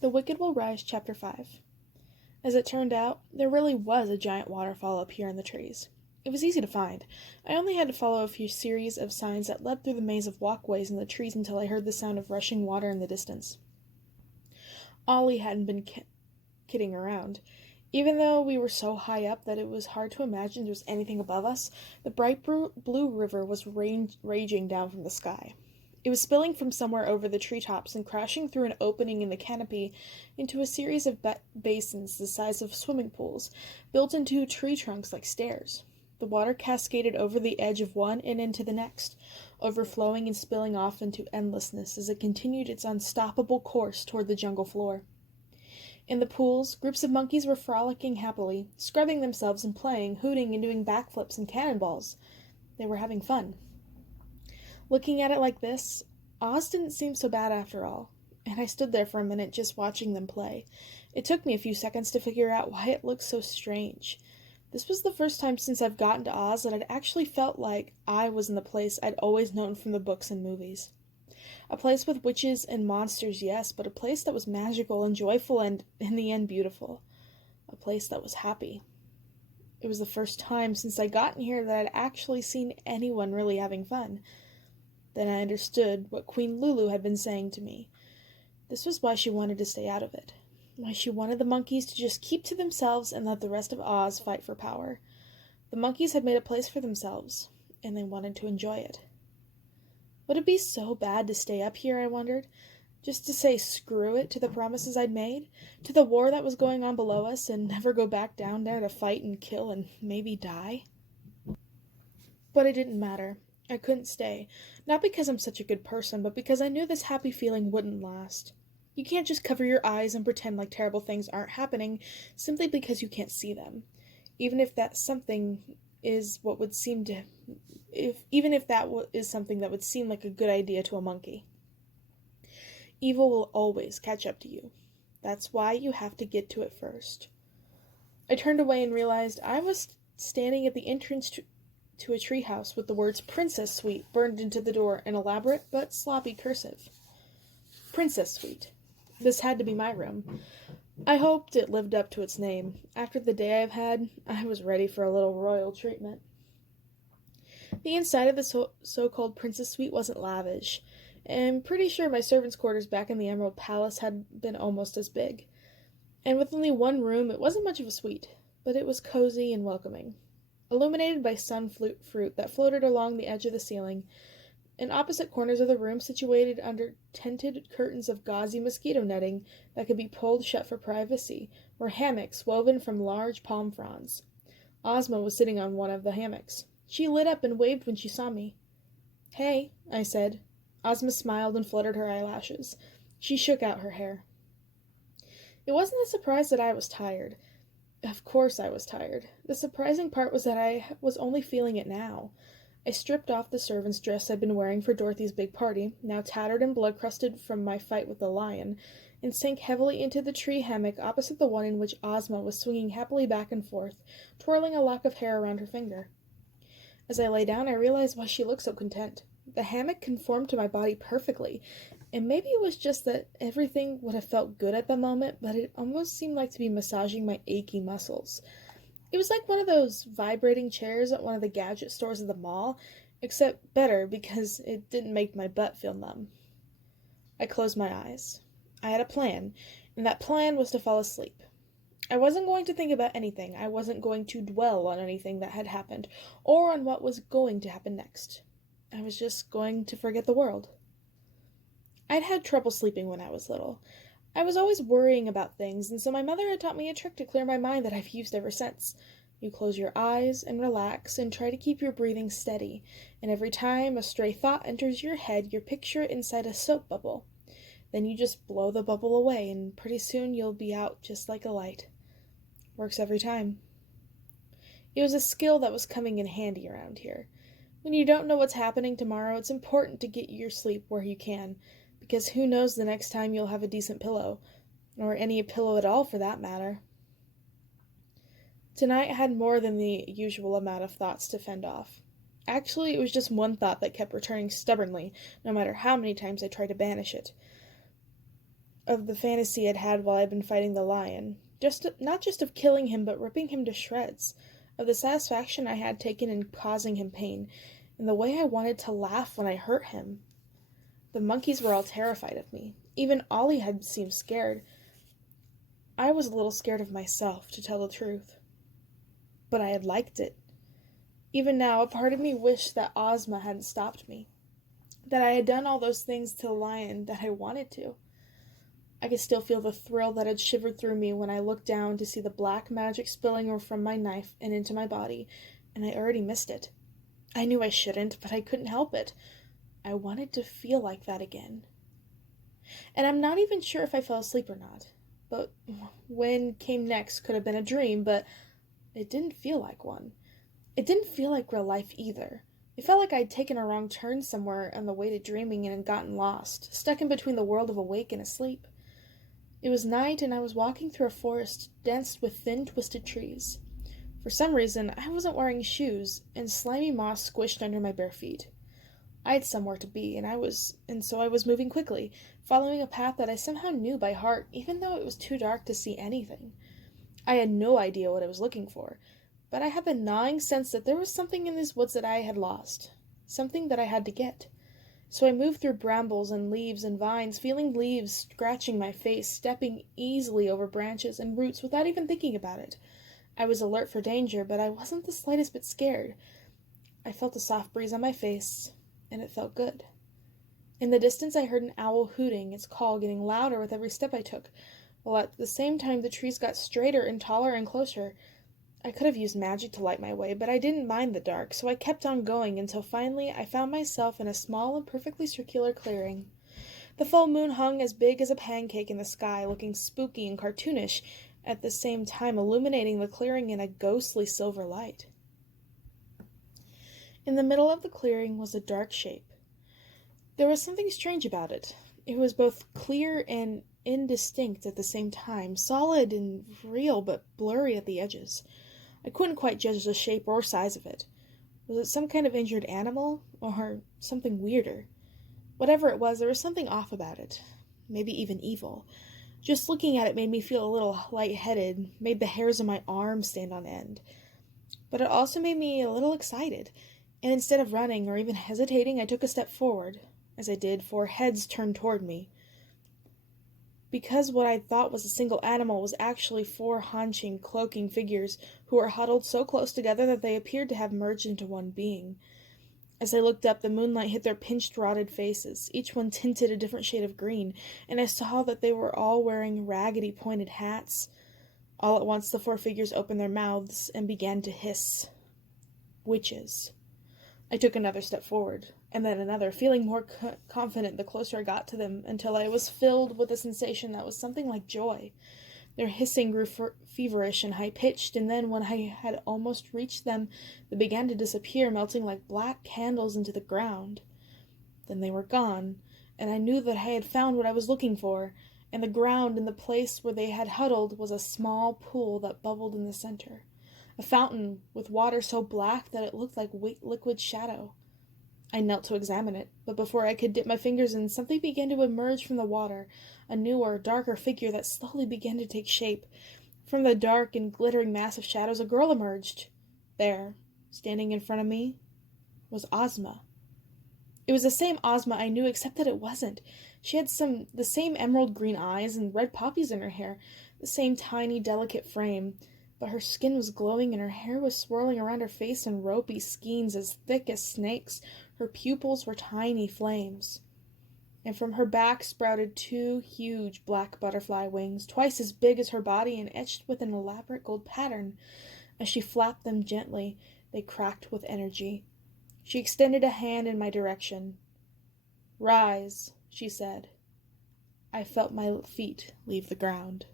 The Wicked Will Rise, Chapter 5. As it turned out, there really was a giant waterfall up here in the trees. It was easy to find. I only had to follow a few series of signs that led through the maze of walkways in the trees until I heard the sound of rushing water in the distance. Ollie hadn't been kidding around. Even though we were so high up that it was hard to imagine there was anything above us, the bright blue river was raging down from the sky. It was spilling from somewhere over the treetops and crashing through an opening in the canopy into a series of basins the size of swimming pools, built into tree trunks like stairs. The water cascaded over the edge of one and into the next, overflowing and spilling off into endlessness as it continued its unstoppable course toward the jungle floor. In the pools, groups of monkeys were frolicking happily, scrubbing themselves and playing, hooting and doing backflips and cannonballs. They were having fun. Looking at it like this, Oz didn't seem so bad after all, and I stood there for a minute just watching them play. It took me a few seconds to figure out why it looked so strange. This was the first time since I've gotten to Oz that I'd actually felt like I was in the place I'd always known from the books and movies. A place with witches and monsters, yes, but a place that was magical and joyful and, in the end, beautiful. A place that was happy. It was the first time since I'd gotten here that I'd actually seen anyone really having fun. Then I understood what Queen Lulu had been saying to me. This was why she wanted to stay out of it. Why she wanted the monkeys to just keep to themselves and let the rest of Oz fight for power. The monkeys had made a place for themselves, and they wanted to enjoy it. Would it be so bad to stay up here, I wondered? Just to say screw it to the promises I'd made? To the war that was going on below us, and never go back down there to fight and kill and maybe die? But it didn't matter. I couldn't stay. Not because I'm such a good person, but because I knew this happy feeling wouldn't last. You can't just cover your eyes and pretend like terrible things aren't happening simply because you can't see them. Even if that something is what would seem to... Even if that is something that would seem like a good idea to a monkey. Evil will always catch up to you. That's why you have to get to it first. I turned away and realized I was standing at the entrance to a treehouse with the words Princess Suite burned into the door in elaborate but sloppy cursive. Princess Suite. This had to be my room. I hoped it lived up to its name. After the day I've had, I was ready for a little royal treatment. The inside of the so-called Princess Suite wasn't lavish. I'm pretty sure my servants' quarters back in the Emerald Palace had been almost as big. And with only one room, it wasn't much of a suite, but it was cozy and welcoming. Illuminated by sun fruit that floated along the edge of the ceiling, in opposite corners of the room situated under tinted curtains of gauzy mosquito netting that could be pulled shut for privacy, were hammocks woven from large palm fronds. Ozma was sitting on one of the hammocks. She lit up and waved when she saw me. "Hey," I said. Ozma smiled and fluttered her eyelashes. She shook out her hair. It wasn't a surprise that I was tired. Of course I was tired. The surprising part was that I was only feeling it now. I stripped off the servant's dress I'd been wearing for Dorothy's big party, now tattered and blood-crusted from my fight with the lion, and sank heavily into the tree hammock opposite the one in which Ozma was swinging happily back and forth, twirling a lock of hair around her finger. As I lay down, I realized why she looked so content. The hammock conformed to my body perfectly, and maybe it was just that everything would have felt good at the moment, but it almost seemed like to be massaging my achy muscles. It was like one of those vibrating chairs at one of the gadget stores at the mall, except better because it didn't make my butt feel numb. I closed my eyes. I had a plan, and that plan was to fall asleep. I wasn't going to think about anything. I wasn't going to dwell on anything that had happened, or on what was going to happen next. I was just going to forget the world. I'd had trouble sleeping when I was little. I was always worrying about things, and so my mother had taught me a trick to clear my mind that I've used ever since. You close your eyes and relax and try to keep your breathing steady, and every time a stray thought enters your head, you picture it inside a soap bubble. Then you just blow the bubble away, and pretty soon you'll be out just like a light. Works every time. It was a skill that was coming in handy around here. When you don't know what's happening tomorrow, it's important to get your sleep where you can, because who knows the next time you'll have a decent pillow, or any pillow at all for that matter. Tonight I had more than the usual amount of thoughts to fend off. Actually, it was just one thought that kept returning stubbornly, no matter how many times I tried to banish it. of the fantasy I'd had while I'd been fighting the lion. Not just of killing him, but ripping him to shreds. Of the satisfaction I had taken in causing him pain, and the way I wanted to laugh when I hurt him. The monkeys were all terrified of me. Even Ollie had seemed scared. I was a little scared of myself, to tell the truth. But I had liked it. Even now, a part of me wished that Ozma hadn't stopped me. That I had done all those things to the lion that I wanted to. I could still feel the thrill that had shivered through me when I looked down to see the black magic spilling from my knife and into my body, and I already missed it. I knew I shouldn't, but I couldn't help it. I wanted to feel like that again. And I'm not even sure if I fell asleep or not. But when came next could have been a dream, but it didn't feel like one. It didn't feel like real life either. It felt like I'd taken a wrong turn somewhere on the way to dreaming and had gotten lost, stuck in between the world of awake and asleep. It was night, and I was walking through a forest dense with thin, twisted trees. For some reason, I wasn't wearing shoes, and slimy moss squished under my bare feet. I had somewhere to be, and so I was moving quickly, following a path that I somehow knew by heart, even though it was too dark to see anything. I had no idea what I was looking for, but I had the gnawing sense that there was something in these woods that I had lost, something that I had to get. So I moved through brambles and leaves and vines, feeling leaves scratching my face, stepping easily over branches and roots without even thinking about it. I was alert for danger, but I wasn't the slightest bit scared. I felt a soft breeze on my face, and it felt good. In the distance I heard an owl hooting, its call getting louder with every step I took, while at the same time the trees got straighter and taller and closer. I could have used magic to light my way, but I didn't mind the dark, so I kept on going until finally I found myself in a small and perfectly circular clearing. The full moon hung as big as a pancake in the sky, looking spooky and cartoonish, at the same time illuminating the clearing in a ghostly silver light. In the middle of the clearing was a dark shape. There was something strange about it. It was both clear and indistinct at the same time, solid and real but blurry at the edges. I couldn't quite judge the shape or size of it. Was it some kind of injured animal, or something weirder? Whatever it was, there was something off about it. Maybe even evil. Just looking at it made me feel a little lightheaded, made the hairs on my arms stand on end. But it also made me a little excited, and instead of running or even hesitating, I took a step forward. As I did, 4 heads turned toward me. Because what I thought was a single animal was actually 4 haunching, cloaking figures who were huddled so close together that they appeared to have merged into one being. As I looked up, the moonlight hit their pinched, rotted faces, each one tinted a different shade of green, and I saw that they were all wearing raggedy, pointed hats. All at once, the 4 figures opened their mouths and began to hiss. Witches. I took another step forward, and then another, feeling more confident the closer I got to them, until I was filled with a sensation that was something like joy. Their hissing grew feverish and high-pitched, and then, when I had almost reached them, they began to disappear, melting like black candles into the ground. Then they were gone, and I knew that I had found what I was looking for, and the ground in the place where they had huddled was a small pool that bubbled in the center. A fountain with water so black that it looked like liquid shadow. I knelt to examine it, but before I could dip my fingers in, something began to emerge from the water, a newer, darker figure that slowly began to take shape. From the dark and glittering mass of shadows, a girl emerged. There, standing in front of me, was Ozma. It was the same Ozma I knew, except that it wasn't. She had the same emerald green eyes and red poppies in her hair, the same tiny, delicate frame. But her skin was glowing and her hair was swirling around her face in ropey skeins as thick as snakes. Her pupils were tiny flames. And from her back sprouted 2 huge black butterfly wings, twice as big as her body and etched with an elaborate gold pattern. As she flapped them gently, they cracked with energy. She extended a hand in my direction. "Rise," she said. I felt my feet leave the ground.